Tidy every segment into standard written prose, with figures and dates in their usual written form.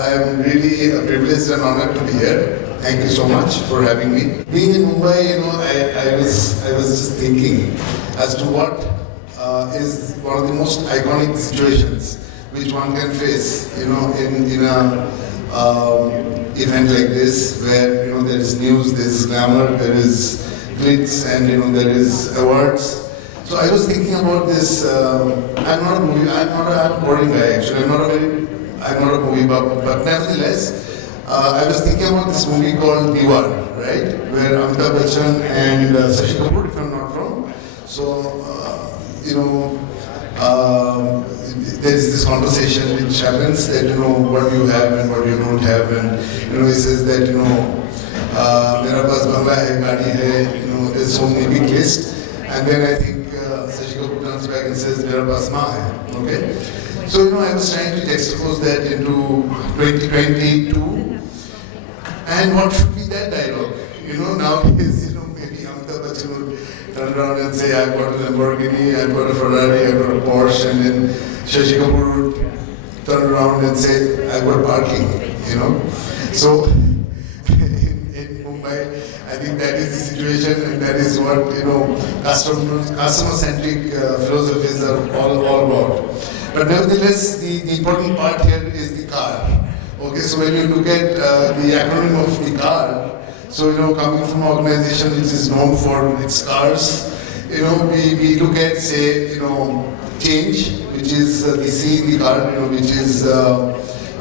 I'm really privileged and honored to be here. Thank you so much for having me. Being in Mumbai, I was just thinking as to what is one of the most iconic situations which one can face, in a event like this, where there is news, there is glamour, there is glitz, and there is awards. So I was thinking about this. I'm not a boring guy actually. I'm not a movie buff, but nevertheless, I was thinking about this movie called Diwar, right? Where Amitabh Bachchan and Shashi Kapoor, if I'm not wrong. So, there is this conversation which happens that, what you have and what you don't have. And, he says that, mera paas bangla hai, gaadi hai, there's so many big list. And then I think Shashi Kapoor turns back and says, mera paas maa hai, okay? So, I was trying to juxtapose that into 2022. And what should be that dialogue? Nowadays, maybe Amitabh Bachchan would turn around and say, I've got a Lamborghini, I've got a Ferrari, I've got a Porsche, and then Shashi Kapoor would turn around and say, I've got parking, So, in Mumbai, I think that is the situation, and that is what, customer-centric philosophies are all about. But nevertheless, the important part here is the car. Okay, so when you look at the acronym of the car, so coming from an organization which is known for its cars, we look at, say, change, which is the C in the car, which is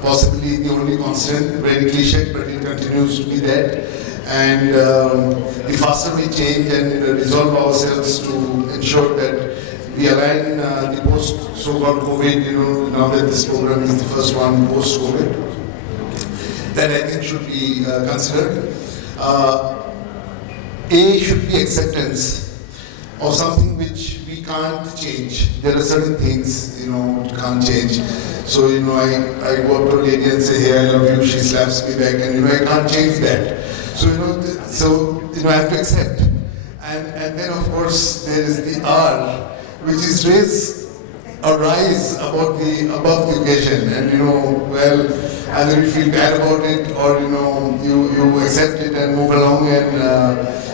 possibly the only constant, very cliche, but it continues to be that. And the faster we change and resolve ourselves to ensure that we align the post so-called COVID, now that this program is the first one post-COVID, that I think should be considered. A should be acceptance of something which we can't change. There are certain things, you can't change. So, I go up to a lady and say, hey, I love you, she slaps me back, and, I can't change that. So, I have to accept. And then, of course, there is the R, which is rise above the occasion. And, either you feel bad about it or, you accept it and move along and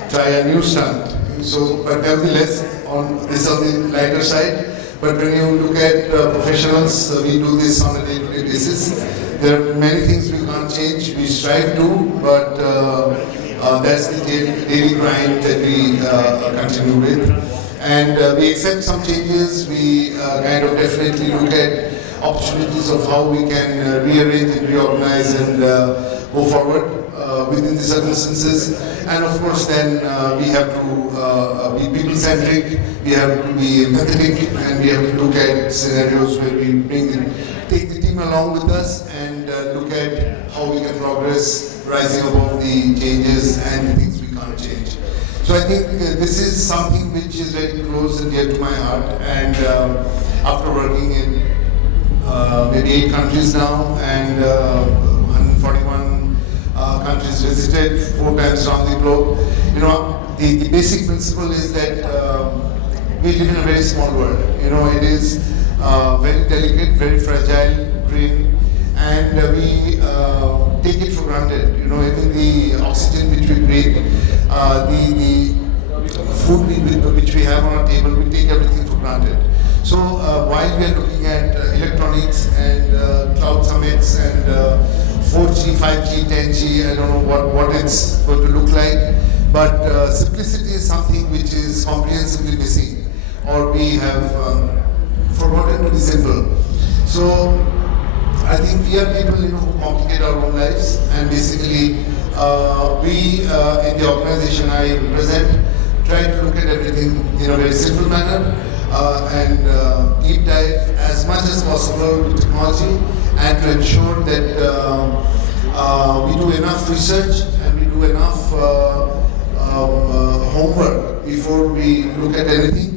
try a new stunt. So, but nevertheless, this on the lighter side. But when you look at professionals, we do this on a day-to-day basis. There are many things we can't change. We strive to, but that's the daily grind that we continue with. And we accept some changes. We kind of definitely look at opportunities of how we can rearrange and reorganize and go forward within the circumstances. And of course, then we have to be people-centric. We have to be empathetic, and we have to look at scenarios where we take the team along with us and look at how we can progress, rising above the changes and the things we can't change. So I think this is something which is very close and dear to my heart. And after working in maybe 8 countries now and 141 countries visited, 4 times around the globe, the basic principle is that we live in a very small world. It is very delicate, very fragile, green, and we take it for granted. Even the oxygen which we breathe, the food which we have on our table, we take everything for granted. So while we are looking at electronics and cloud summits and 4G, 5G, 10G, I don't know what it's going to look like, but simplicity is something which is comprehensively missing, or we have forgotten to be simple. So I think we are people who complicate our own lives, and basically we in the organization I represent try to look at everything in a very simple manner and deep dive as much as possible with technology, and to ensure that we do enough research and we do enough homework before we look at anything.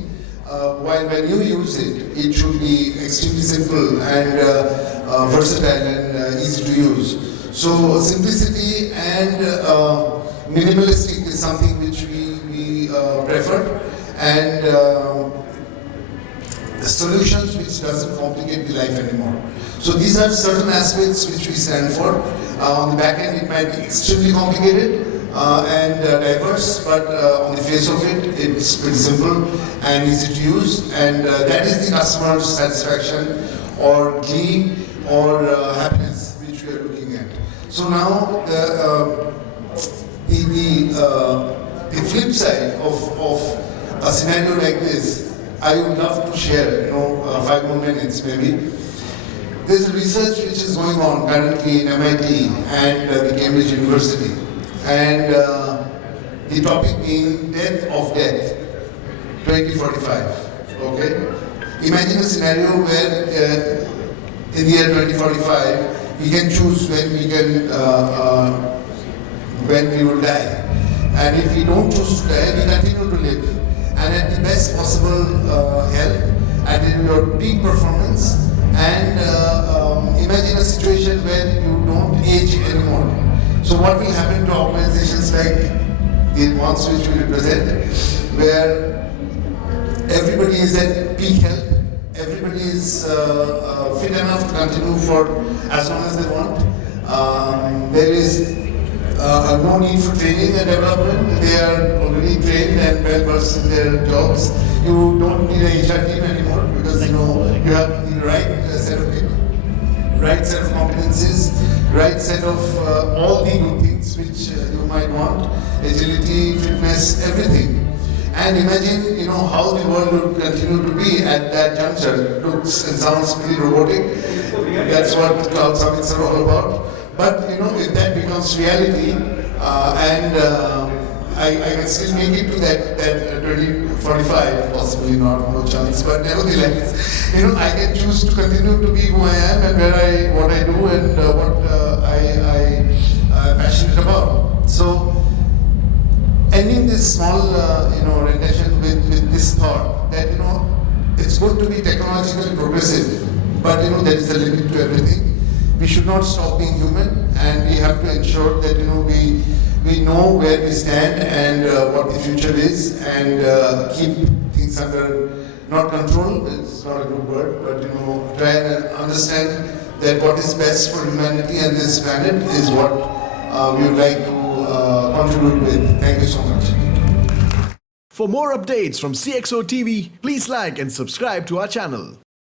While when you use it, it should be extremely simple and versatile and easy to use. So simplicity and minimalistic is something which we prefer, and solutions which doesn't complicate the life anymore. So these are certain aspects which we stand for. On the back end, it might be extremely complicated and diverse, but on the face of it, it's pretty simple and easy to use, and that is the customer satisfaction or glee or happiness which we are looking at. So now the flip side of a scenario like this, I would love to share, 5 more minutes maybe. There's a research which is going on currently in MIT and the Cambridge University, and the topic being death of death, 2045. Okay? Imagine a scenario where in the year 2045 we can choose when we will die, and if we don't choose to die, we continue to live, and at the best possible health and in your peak performance. And imagine a situation where you don't age anymore. So what will happen to organizations like the ones which we represent, where everybody is at peak health, everybody is fit enough to continue for as long as they want. There is no need for training and development. They are already trained and well versed in their jobs. You don't need a HR team anymore because you have the right set of people, right set of competencies, right set of all the good things which you might want, agility, fitness, everything. And imagine, how the world would continue to be at that juncture. It looks and sounds pretty robotic. That's what Cloud Summits are all about. But if that becomes reality, and I can still make it to that 2045, possibly not, no chance. But nevertheless, I can choose to continue to be who I am and what I do and what I'm passionate about. So, ending this small, rendition with this thought that it's good to be technologically progressive, but there is a limit to everything. We should not stop being human, and we have to ensure that we know where we stand and what the future is, and keep things under not control. It's not a good word, but try and understand that what is best for humanity and this planet is what we would like to contribute with. Thank you so much. For more updates from CXO TV, please like and subscribe to our channel.